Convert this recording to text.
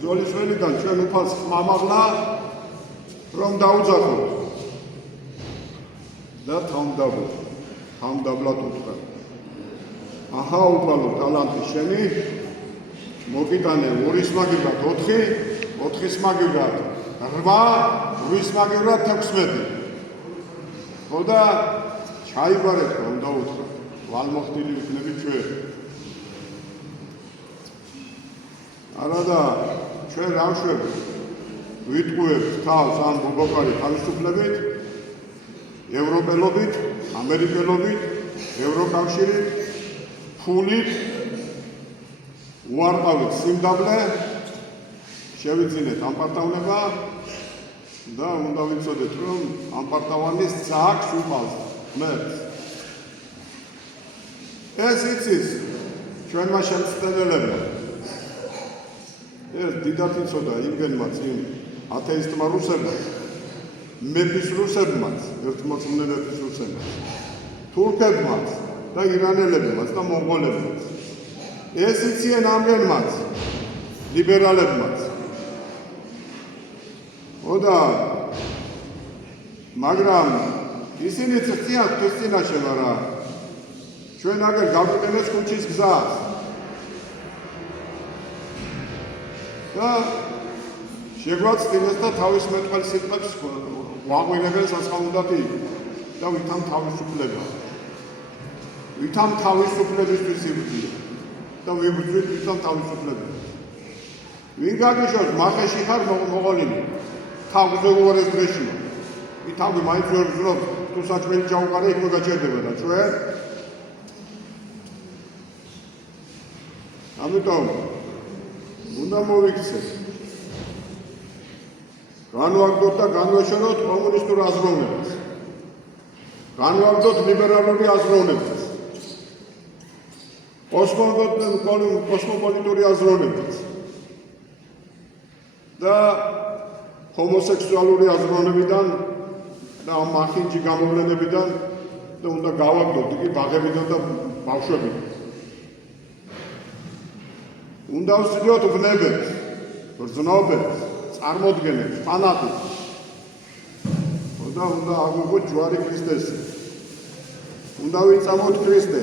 ბრძოლის ველიდან ჩვენ უფალს ხმამაღლა რომ დაუძახოთ და თავმდაბლად უთხრა აჰა უფალო ტალანტი შენი მოგიტანე 2-ის მაგივრად 4, 4-ის მაგივრად 8, 8-ის მაგივრად 16. ხო და ჩაიბარეთ რომ დაუთხრა ვალმოხდილი ვიქნებით ჩვენ. არადა ჩვენ რა ვშვებით ვიტყუებთ თავს ამ ბობოქარი თავისუფლებით, ევროპელობით, ამერიკელობით, ევროკავშირით, ფულით, უარყავით სიმდაბლე, შევიძინეთ ამპარტავნება და უნდა ვიცოდეთ რომ ამპარტავანის ძააკს უფალს ღმერთს. ეს იცის ჩვენმა შემსწრებელებმა. ეს დიდად იცოდა იმგენმაც იმ ათეისტმა რუსებმაც, მეფის რუსებმაც, ერთმოცმუნე მეფის რუსებმაც, თურქებმაც და ირანელებმაც და მონღოლებმაც. ეს იციან ამგენმაც, ლიბერალებმაც. ოდა მაგრამ ისინი ციხიან ქრისტიანაში, მაგრამ ჩვენ აგერ გავყენეს ქუჩის გზას. და შეგვაცდინეს და თავის მეტყველს სიტყვებს ვაღვინებენ სასწაულდათი და ვითამ თავისუფლება. ვითამ თავისუფლებისთვის იბრძვით და ვიბრძვით ვითამ თავისუფლებას. ვინ გაგიშოს მახეში ხარ მოყოლინი თავზე უარეს დღეში. ვითამ მაინც ვერ ვზრობ თუ საჭმელი ჩაუყარე იქ მოგაჩერდება და ჩვენ ამიტომ უნდა მოვიქცეთ. განვაგდოთ და განვეშოროთ კომუნისტურ აზროვნებას. განვაგდოთ ლიბერალური აზროვნებას. კოსმოპოლიტური აზროვნებას. და ჰომოსექსუალური აზროვნებიდან და მახინჯი გამოვლენებიდან და უნდა გავაგდოთ იგი ბაღებიდან და ბავშვებიდან. უნდა ვსწრიოთ ვნებებს, ბრძნობებს, წარმოდგენებს, ფანატებს. და უნდა აღვიგვოთ ჯვარი ქრისტეს. უნდა ვიწამოთ ქრისტე.